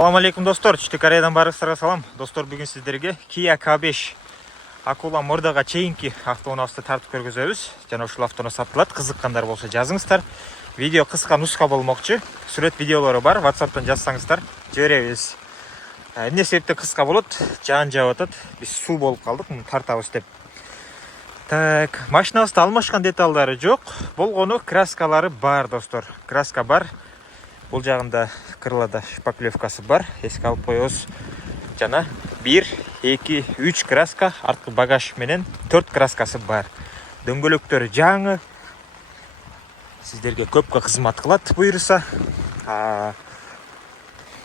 Assalamu alaikum достор, Түштүк Кореядан барыңыздарга салам. Достор, бүгүн сиздерге Kia K5 Акула мордага чейинки автоунаабызды тартып көргөзөбүз. Жана ушул автоунаа сатылат. Кызыккандар болсо жазыңыздар. Видео кыска нуска болмокчу. Сүрөт видеолору бар. WhatsApp'тан жазсаңыздар жиберебиз. Эмне себептен кыска болот? Жаан жаап атат. Биз суу болуп калдык, муну тартабыз деп. Так, машинабызда алмашкан деталдары жок. Болгону краскалары бар, достор. Краска бар. Бул жагында крылада шпаклевкасы бар. Эске алып коебуз. Жана 1, 2, 3 краска, арткы багаж менен 4 краскасы бар. Дөңгөлөктөрү жаңы. Сиздерге көпкө кызмат кылат буйруса.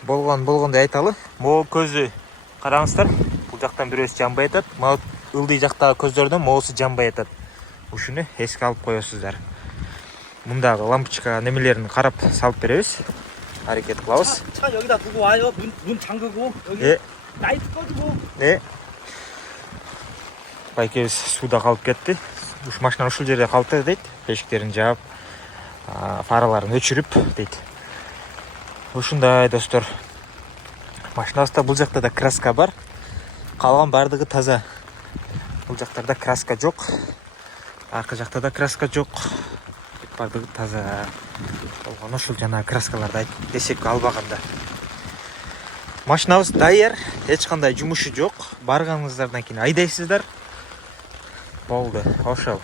Болгондой айталы. Могу көзү караңыздар. Бул жактан бирөөсү жанбай атат. Могу ылдый жактагы көздөрдөн могусу жанбай атат. Ушуну эске алып коесуздар. Мындагы лампочка немелерин карап салып беребиз. Аракет кылабыз. 차 여기다 두고 와요. 문 잠그고 여기 라이트 꺼주고. 네. Байкебиз сууда калып кетти. Уш машина ушул жерде калды дейт. Эшиктерин жаап, фараларын өчүрүп дейт. Ушундай достор. Машинабызда бул жакта да краска бар. Калган бардыгы таза. Бул жактарда краска жок. Аркы жакта да краска жок. Бардыгы таза. Болгону ушул жана краскаларды эсепке албаганда. Машинабыз даяр, эч кандай жумушу жок. Барганыңыздардан кийин айдайсыздар. Болду, ошол.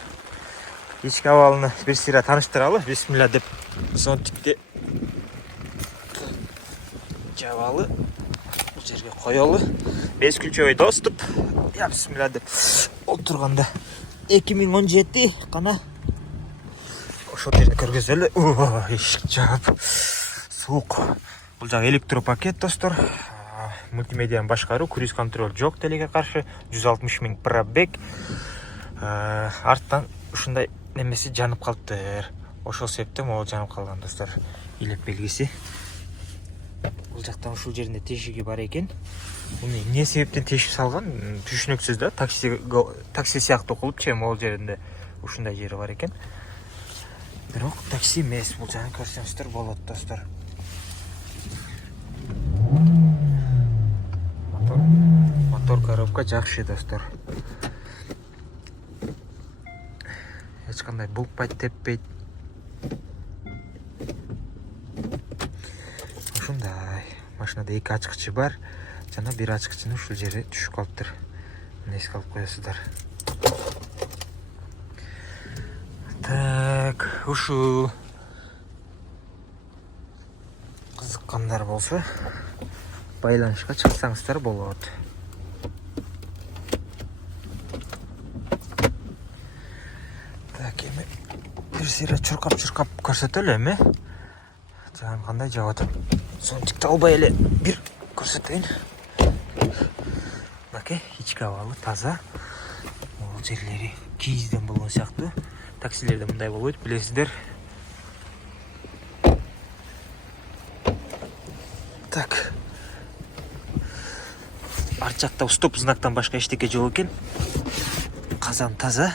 Ички абалыны бир сыйра тааныштыралы. Бисмилла деп зонтикти жабалы. Бул жерге коелу. Бескүлчөбөй доступ. Я бисмилла деп отурганда 2017 кана ошол жерди көргөзөлү. Эшик жаап. Суук. Бул жагы электропакет достор. Мультимедианы башкаруу, круиз контроль жок телеге каршы. 160 000 пробег. Арттан ушундай немеси жанып калыптыр. Ошол себептен могу жанып калган достор. Илеп белгиси. Бул жактан ушул жеринде тешиги бар экен. Муну эмне себептен тешип салган түшүнүксүз да. Такси сыяктуу кылыпчы, могу жеринде ушундай жери бар экен. Бирок такси эмес, бул жагын көрсөңүздөр болот достор. Мотор коробка жакшы достор. Эч кандай булпайт, теппейт. Ушундай. Машинада 2 ачкычы бар. Жана бир ачкычынын ушул жери түшүп калыптыр. Муну эске алып коесуздар. Так, ушул кызыккандар болсо байланышка чыксаңыздар болот. Так, эми бир сыйра чуркап көрсөтөлү эми. Жан кандай жаап атат. Зонтикти албай эле бир көрсөтөйүн. Мынакей, ички абалы таза. Бул жерлери кийизден болгон сыяктуу. Таксилерде мындай болбойт, билесиздер. Так. Арт жакта стоп знактан башка эчтеке жок экен. Казан таза.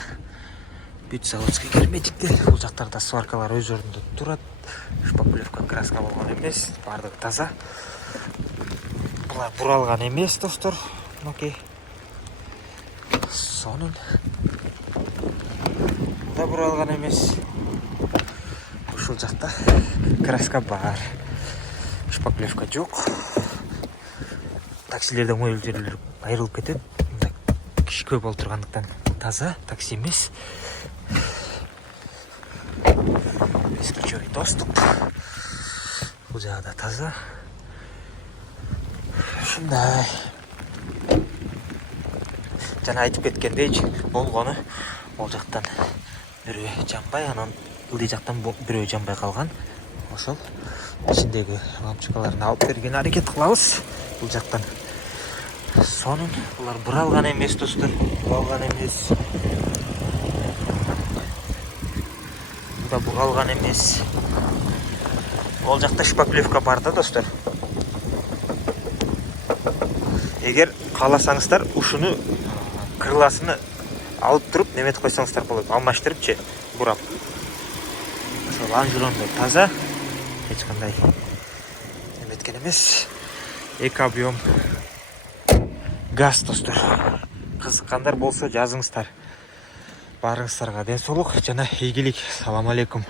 Бүт заводский герметиктер. Бул жактарда сваркалар өз ордунда турат. Шпаклевка краска болгон эмес, бардыгы таза. Булар буралган эмес достор. Окей. Сонун да буралган эмес. Ушул жакта краска бар. Шпаклевка жок. Таксилерде моюл жерлер айрылып кетет. Киши көп олтургандыктан таза, такси эмес. Бескүчөбөй доступ. Бул жагда таза. Ушундай. Жана айтып кеткендей, болгону ол жактан бирөө жанбай, анан ылдый жактан бирөө жанбай калган. Ошол ичиндеги лампочкаларын алып берген аракет кылабыз. Бул жактан сонун. Булар буралган эмес достор, буралган эмес. Бул да буралган эмес. Ол жакта шпаклевка бар да достор. Эгер кааласаңыздар, ушуну крыласыны алып туруп неметип койсоңуздар болот. Алмаштырыпчы, бурап. Ошол анжурондо таза. Эч кандай неметкен эмес. эки объем газ достор. Кызыккандар болсо жазыңыздар. Барыңыздарга ден соолук жана ийгилик. Салам алейкум.